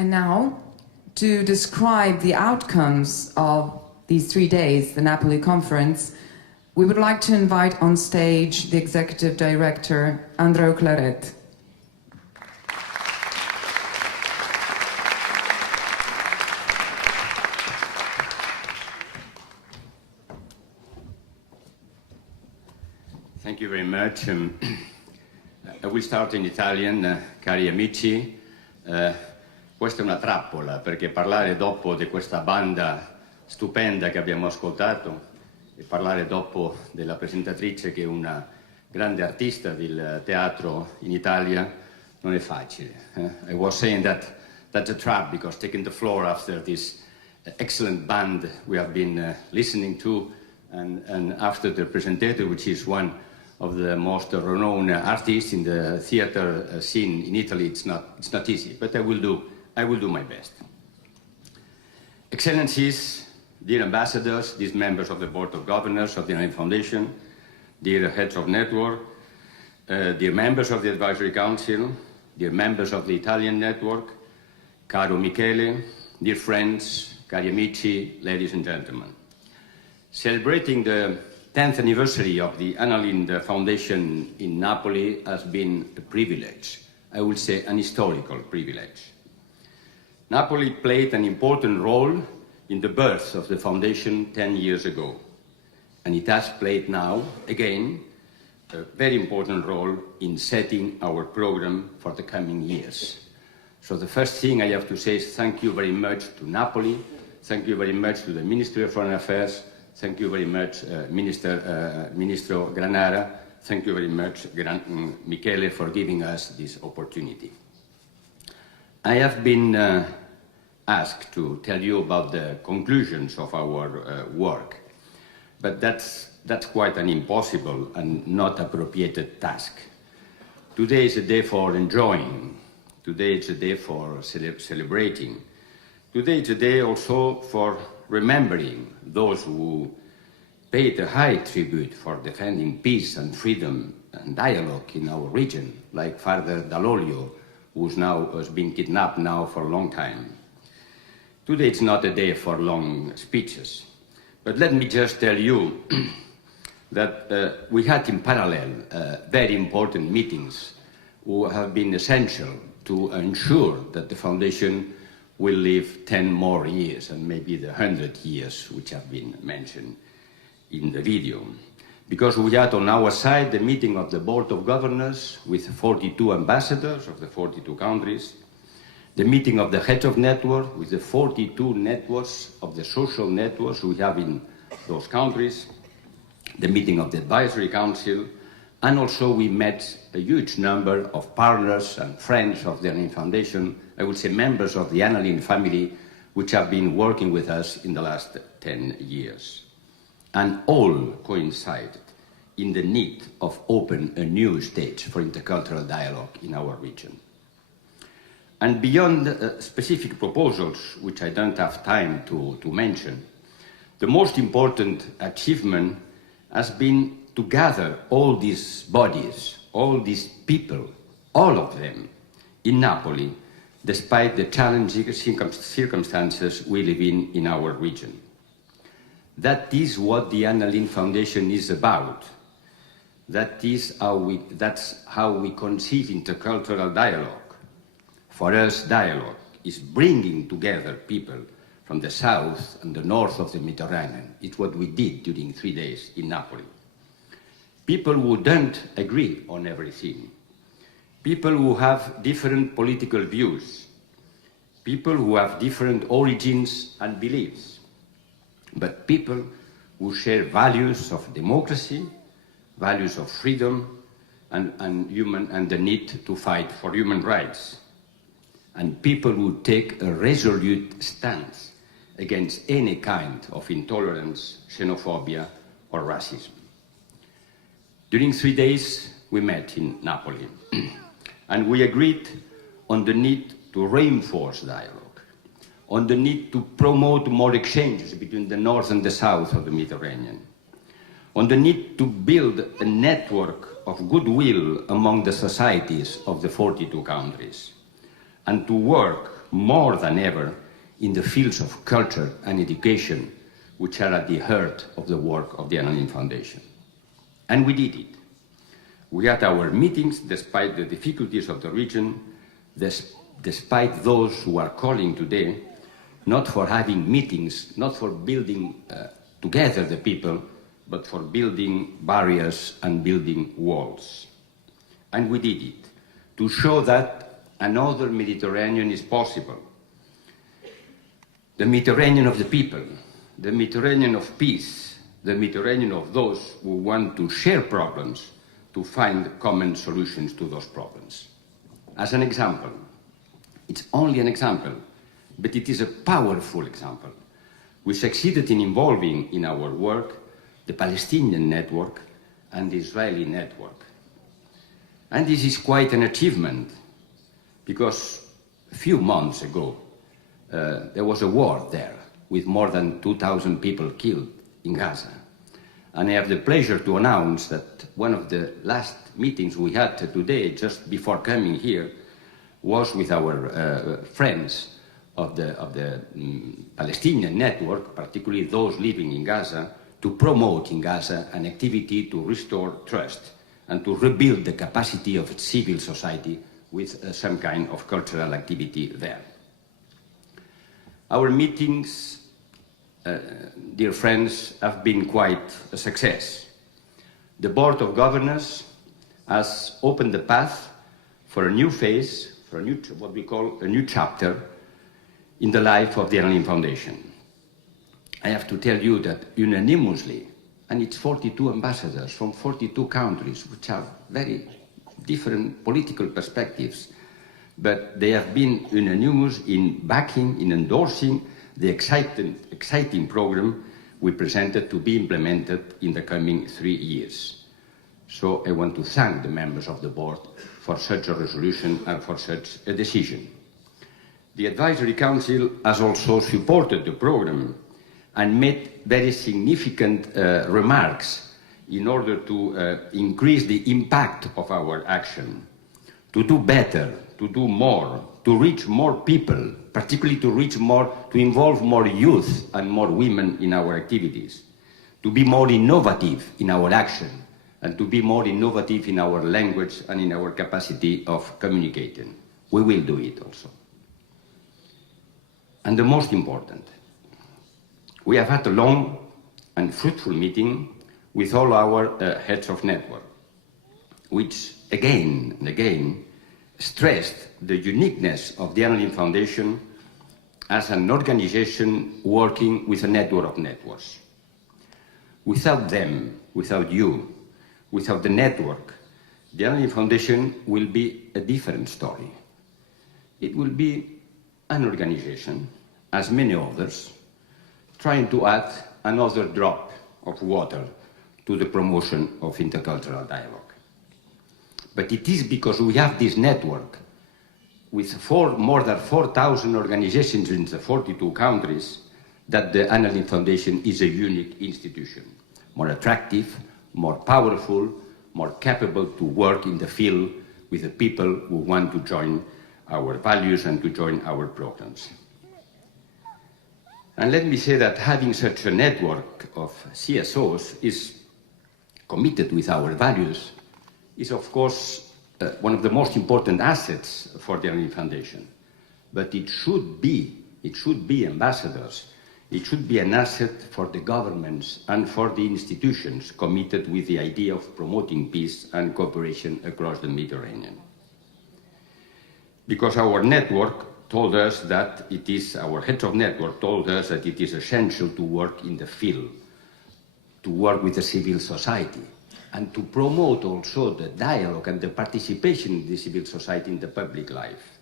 And now, to describe the outcomes of these 3 days, the Napoli conference, we would like to invite on stage the Executive Director, Andreu Claret. Thank you very much. I will start in Italian, cari amici. Questa è una trappola, perché parlare dopo di questa banda stupenda che abbiamo ascoltato e parlare dopo della presentatrice che è una grande artista del teatro in Italia non è facile. I was saying that that's a trap, because taking the floor after this excellent band we have been listening to and after the presentator, which is one of the most renowned artists in the theater scene in Italy, it's not easy, but I will do my best. Excellencies, dear ambassadors, dear members of the Board of Governors of the Anna Lindh Foundation, dear heads of network, dear members of the Advisory Council, dear members of the Italian network, caro Michele, dear friends, cari amici, ladies and gentlemen. Celebrating the 10th anniversary of the Anna Lindh Foundation in Napoli has been a privilege, I would say an historical privilege. Napoli played an important role in the birth of the foundation 10 years ago, and it has played now, again, a very important role in setting our program for the coming years. So the first thing I have to say is thank you very much to Napoli, thank you very much to the Ministry of Foreign Affairs, thank you very much, Ministro Granara. Thank you very much, Michele, for giving us this opportunity. I have been asked to tell you about the conclusions of our work, but that's quite an impossible and not appropriate task. Today is a day for enjoying. Today is a day for celebrating. Today is a day also for remembering those who paid a high tribute for defending peace and freedom and dialogue in our region, like Father Dall'Olio, who's been kidnapped now for a long time. Today it's not a day for long speeches, but let me just tell you that we had in parallel very important meetings who have been essential to ensure that the foundation will live 10 more years and maybe the 100 years which have been mentioned in the video. Because we had on our side the meeting of the Board of Governors with 42 ambassadors of the 42 countries, the meeting of the heads of network with the 42 networks of the social networks we have in those countries, the meeting of the Advisory Council, and also we met a huge number of partners and friends of the Anna Lindh Foundation, I would say members of the Anna Lindh family, which have been working with us in the last 10 years. And all coincided in the need of opening a new stage for intercultural dialogue in our region. And beyond specific proposals, which I don't have time to mention, the most important achievement has been to gather all these bodies, all these people, all of them, in Napoli, despite the challenging circumstances we live in our region. That is what the Anna Lindh Foundation is about. That's how we conceive intercultural dialogue. For us, dialogue is bringing together people from the south and the north of the Mediterranean. It's what we did during 3 days in Napoli. People who don't agree on everything. People who have different political views. People who have different origins and beliefs. But people who share values of democracy, values of freedom, and the need to fight for human rights. And people who take a resolute stance against any kind of intolerance, xenophobia, or racism. During 3 days, we met in Napoli, and we agreed on the need to reinforce dialogue, on the need to promote more exchanges between the north and the south of the Mediterranean, on the need to build a network of goodwill among the societies of the 42 countries, and to work more than ever in the fields of culture and education, which are at the heart of the work of the Anna Lindh Foundation. And we did it. We had our meetings despite the difficulties of the region, despite those who are calling today, not for having meetings, not for building together the people, but for building barriers and building walls. And we did it to show that another Mediterranean is possible. The Mediterranean of the people, the Mediterranean of peace, the Mediterranean of those who want to share problems to find common solutions to those problems. As an example, it's only an example, but it is a powerful example. We succeeded in involving in our work the Palestinian network and the Israeli network. And this is quite an achievement, because a few months ago, there was a war there with more than 2,000 people killed in Gaza. And I have the pleasure to announce that one of the last meetings we had today, just before coming here, was with our friends of the Palestinian network, particularly those living in Gaza, to promote in Gaza an activity to restore trust and to rebuild the capacity of civil society with some kind of cultural activity there. Our meetings, dear friends, have been quite a success. The Board of Governors has opened the path for a new phase, for a new, what we call a new chapter in the life of the Anna Lindh Foundation. I have to tell you that unanimously, and it's 42 ambassadors from 42 countries, which have very different political perspectives, but they have been unanimous in backing, in endorsing the exciting program we presented to be implemented in the coming 3 years. So I want to thank the members of the board for such a resolution and for such a decision. The Advisory Council has also supported the program and made very significant remarks in order to increase the impact of our action, to do better, to do more, to reach more people, particularly to involve more youth and more women in our activities, to be more innovative in our action, and to be more innovative in our language and in our capacity of communicating. We will do it also. And the most important, we have had a long and fruitful meeting with all our heads of network, which again and again stressed the uniqueness of the Anna Lindh Foundation as an organization working with a network of networks. Without them, without you, without the network, the Anna Lindh Foundation will be a different story. It will be an organization, as many others, trying to add another drop of water to the promotion of intercultural dialogue. But it is because we have this network with more than 4,000 organizations in the 42 countries that the Anna Lindh Foundation is a unique institution, more attractive, more powerful, more capable to work in the field with the people who want to join our values and to join our programs. And let me say that having such a network of CSOs is committed with our values is, of course, one of the most important assets for the Anna Lindh Foundation. But it should be ambassadors. It should be an asset for the governments and for the institutions committed with the idea of promoting peace and cooperation across the Mediterranean. Because our network told us that our heads of network told us that it is essential to work in the field, to work with the civil society, and to promote also the dialogue and the participation in the civil society in the public life.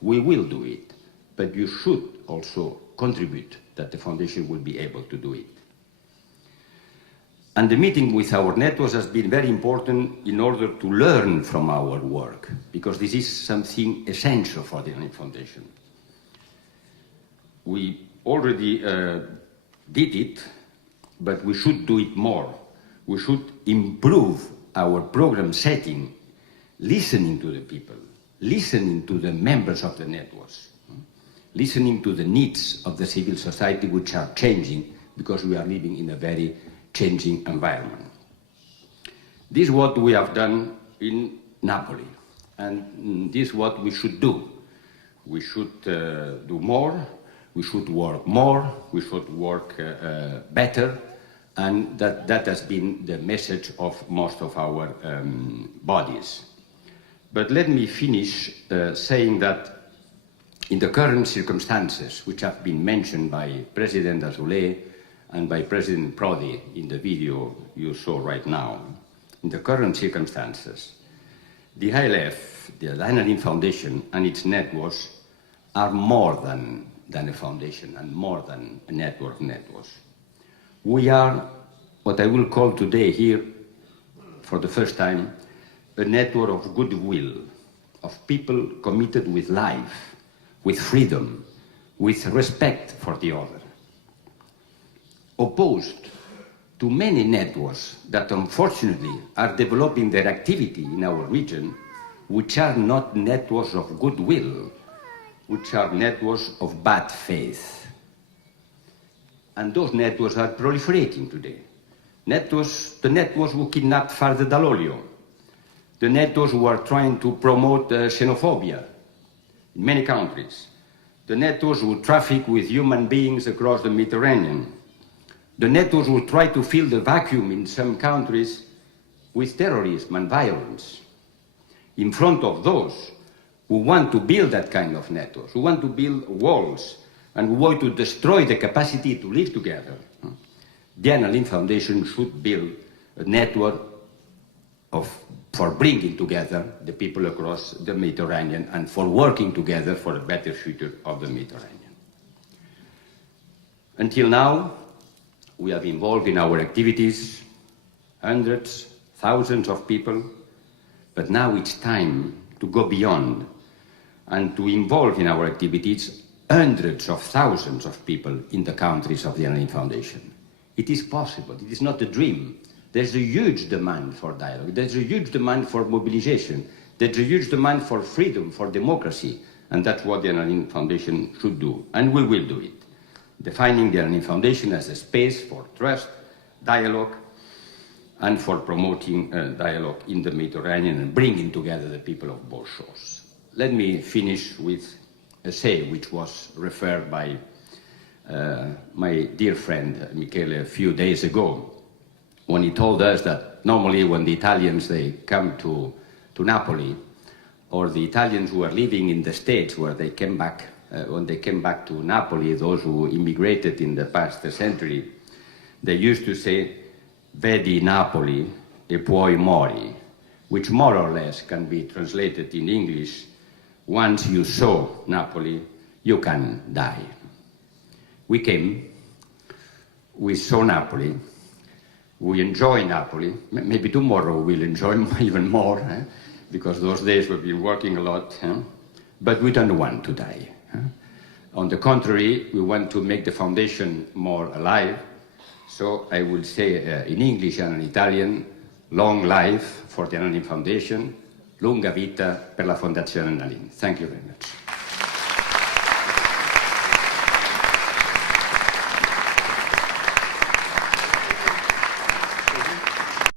We will do it, but you should also contribute that the foundation will be able to do it. And the meeting with our networks has been very important in order to learn from our work, because this is something essential for the Anna Lindh Foundation. We already did it, but we should do it more. We should improve our program setting, listening to the people, listening to the members of the networks. listening to the needs of the civil society, which are changing because we are living in a very changing environment. This is what we have done in Napoli, and this is what we should do. We should do more, we should work more, we should work better, and that has been the message of most of our bodies. But let me finish saying that in the current circumstances, which have been mentioned by President Azoulay and by President Prodi in the video you saw right now, in the current circumstances, the ILF, the Anna Lindh Foundation, and its networks are more than a foundation and more than a network of networks. We are what I will call today here, for the first time, a network of goodwill, of people committed with life, with freedom, with respect for the other, opposed to many networks that unfortunately are developing their activity in our region, which are not networks of goodwill, which are networks of bad faith. And those networks are proliferating today. The networks who kidnapped Father Dall'Olio, the networks who are trying to promote xenophobia in many countries, the networks who traffic with human beings across the Mediterranean, the networks who try to fill the vacuum in some countries with terrorism and violence. In front of those who want to build that kind of networks, who want to build walls, and who want to destroy the capacity to live together, the Anna Lindh Foundation should build a network for bringing together the people across the Mediterranean and for working together for a better future of the Mediterranean. Until now, we have involved in our activities hundreds, thousands of people, but now it's time to go beyond and to involve in our activities hundreds of thousands of people in the countries of the Anna Lindh Foundation. It is possible, it is not a dream. There's a huge demand for dialogue, there's a huge demand for mobilization, there's a huge demand for freedom, for democracy, and that's what the Anna Lindh Foundation should do, and we will do it. Defining the Anna Lindh Foundation as a space for trust, dialogue, and for promoting dialogue in the Mediterranean and bringing together the people of both shores. Let me finish with a say which was referred by my dear friend Michele a few days ago, when he told us that normally when the Italians they come to Napoli, or the Italians who are living in the States where they came back, when they came back to Napoli, those who immigrated in the past century, they used to say, "Vedi Napoli e poi mori," which more or less can be translated in English, "Once you saw Napoli, you can die." We came, we saw Napoli, we enjoy Napoli. Maybe tomorrow we'll enjoy even more, because those days we've been working a lot, but we don't want to die. On the contrary, we want to make the foundation more alive. So I will say in English and in Italian, long life for the Anna Lindh Foundation, lunga vita per la Fondazione Anna Lindh. Thank you very much.